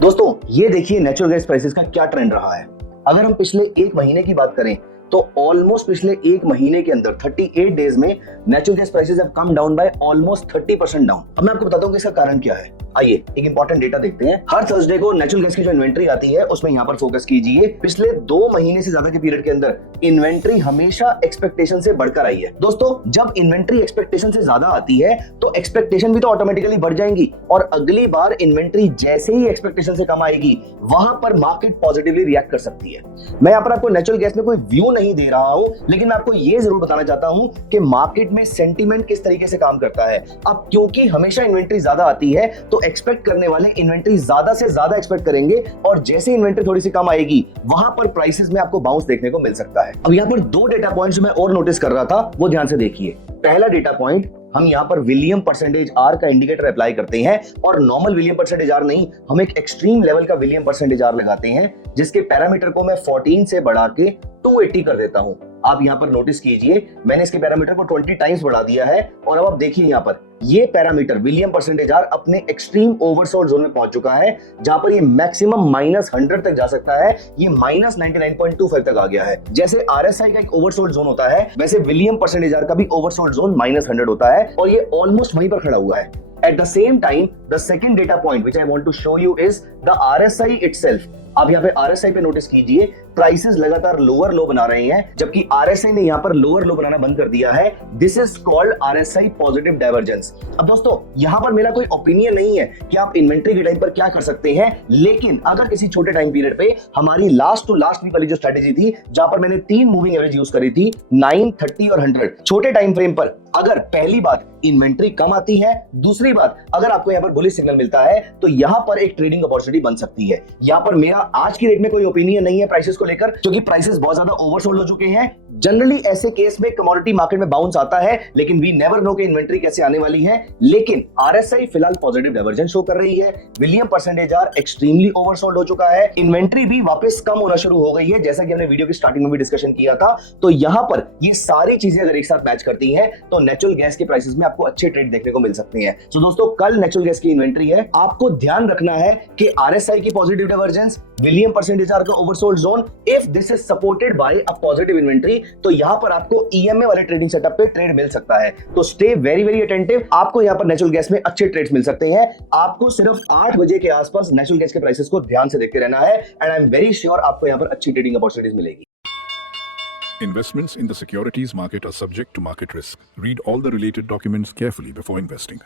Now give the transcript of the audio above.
दोस्तों ये देखिए नेचुरल गैस प्राइसेस का क्या ट्रेंड रहा है। अगर हम पिछले एक महीने की बात करें तो ऑलमोस्ट पिछले एक महीने के अंदर 38 डेज में natural gas prices have come down by almost 30% down. अब मैं आपको बताता हूं कि इसका कारण क्या है। आइए एक इंपॉर्टेंट डेटा देखते हैं। हर थर्सडे को नेचुरल गैस की जो इन्वेंट्री आती है उसमें यहां पर फोकस कीजिए। पिछले 2 महीने से ज्यादा के पीरियड के अंदर इन्वेंट्री हमेशा एक्सपेक्टेशन से बढ़कर आई है। दोस्तों जब इन्वेंट्री एक्सपेक्टेशन से ज्यादा आती है तो एक्सपेक्टेशन भी तो ऑटोमेटिकली बढ़ जाएंगी और अगली बार इन्वेंट्री जैसे ही एक्सपेक्टेशन से कम आएगी वहां पर मार्केट पॉजिटिवली रिएक्ट कर सकती है। मैं यहां पर आपको नेचुरल गैस में कोई व्यू नहीं दे रहा हूं, लेकिन मैं आपको यह जरूर बताना चाहता हूं कि मार्केट में सेंटीमेंट किस तरीके से काम करता है। अब क्योंकि हमेशा इन्वेंट्री ज्यादा आती है तो एक्सपेक्ट करने वाले इन्वेंट्री ज्यादा से ज्यादा एक्सपेक्ट करेंगे और जैसे इन्वेंट्री थोड़ी सी कम आएगी वहां पर प्राइसेस में आपको बाउंस देखने को मिल सकता है। अब यहां पर 2 डेटा पॉइंट्स मैं और नोटिस कर रहा था, वो ध्यान से देखिए। पहला डेटा पॉइंट, हम यहाँ पर विलियम परसेंटेज आर का इंडिकेटर अप्लाई करते हैं और नॉर्मल विलियम परसेंटेज आर नहीं, हम एक एक्सट्रीम लेवल का विलियम परसेंटेज आर लगाते हैं जिसके पैरामीटर को मैं 14 से बढ़ा के 280 कर देता हूं। आप यहाँ पर नोटिस कीजिए मैंने इसके पैरामीटर को 20 टाइम्स बढ़ा दिया है और अब आप देखिए यहाँ पर ये पैरामीटर विलियम परसेंटेज आर अपने एक्सट्रीम ओवरसोल्ड जोन में पहुंच चुका है जहां पर ये मैक्सिमम -100 तक जा सकता है। ये -99.25 तक आ गया है। जैसे आरएसआई का एक ओवरसोल्ड जोन होता है वैसे विलियम परसेंटेज आर का भी ओवरसोल्ड जोन -100 होता है और ये ऑलमोस्ट वहीं पर खड़ा हुआ है। At the same time, the second data point which I want to show you is the RSI itself. आप यहाँ पे RSI पे नोटिस कीजिए प्राइसेस लगातार लोअर लो बना रहे हैं जबकि RSI ने यहाँ पर लोअर लो बनाना बंद कर दिया है। This is called RSI positive divergence. अब दोस्तों यहाँ पर मेरा कोई ओपिनियन नहीं है कि आप इन्वेंट्री के टाइम पर क्या कर सकते हैं, लेकिन अगर किसी छोटे टाइम पीरियड पे हमारी लास्ट टू लास्ट वीक वाली जो स्ट्रेटेजी थी जहां पर मैंने 3 मूविंग एवरेज यूज करी थी 9, 30 और 100, छोटे टाइम फ्रेम पर अगर पहली बात इन्वेंट्री कम आती है, दूसरी बात अगर आपको यहाँ पर बुलिश सिग्नल मिलता है तो यहाँ पर एक ट्रेडिंग अपॉर्चुनिटी बन सकती है। यहाँ पर मेरा आज की डेट में कोई ओपिनियन नहीं है प्राइसेस को लेकर क्योंकि प्राइसेस बहुत ज्यादा ओवरसोल्ड हो चुके हैं। जनरली ऐसे केस में कमोडिटी मार्केट में बाउंस आता है लेकिन वी नेवर नो कि इन्वेंट्री कैसे आने वाली है। लेकिन आरएसआई फिलहाल पॉजिटिव डाइवर्जेंस शो कर रही है, William percentage R extremely oversold हो चुका है, इन्वेंट्री भी वापस कम होना शुरू हो गई है जैसा कि हमने वीडियो की स्टार्टिंग में भी डिस्कशन किया था। तो यहाँ पर ये सारी चीजें अगर एक साथ मैच करती हैं तो नेचुरल गैस के प्राइसेस में आपको अच्छे ट्रेड देखने को मिल सकते हैं। तो दोस्तों कल नेचुरल गैस की इन्वेंट्री है, आपको ध्यान रखना है कि आरएसआई की positive divergence, William percentage R का oversold zone, if this is supported by a positive inventory तो यहां पर आपको ईएमए वाले ट्रेडिंग सेटअप पे ट्रेड मिल सकता है। तो स्टे वेरी वेरी अटेंटिव, आपको यहां पर नेचुरल गैस में अच्छे ट्रेड्स मिल सकते हैं। आपको सिर्फ 8 बजे के आसपास नेचुरल गैस के प्राइसेस को ध्यान से देखते रहना है and I am very sure आपको यहां पर अच्छी ट्रेडिंग अपॉर्चुनिटीज मिलेगी। Investments in the securities market are subject to market risk. Read all the related documents carefully before investing.